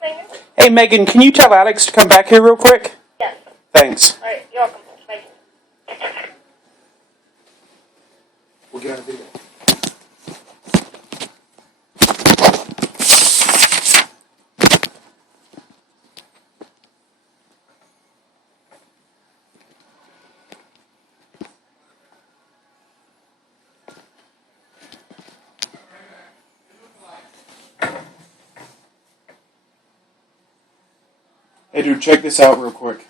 Hey, Megan, can you tell Alex to come back here real quick? Yes. Thanks. All right, you're welcome. Thank you. We'll get on video. Hey, dude, check this out real quick.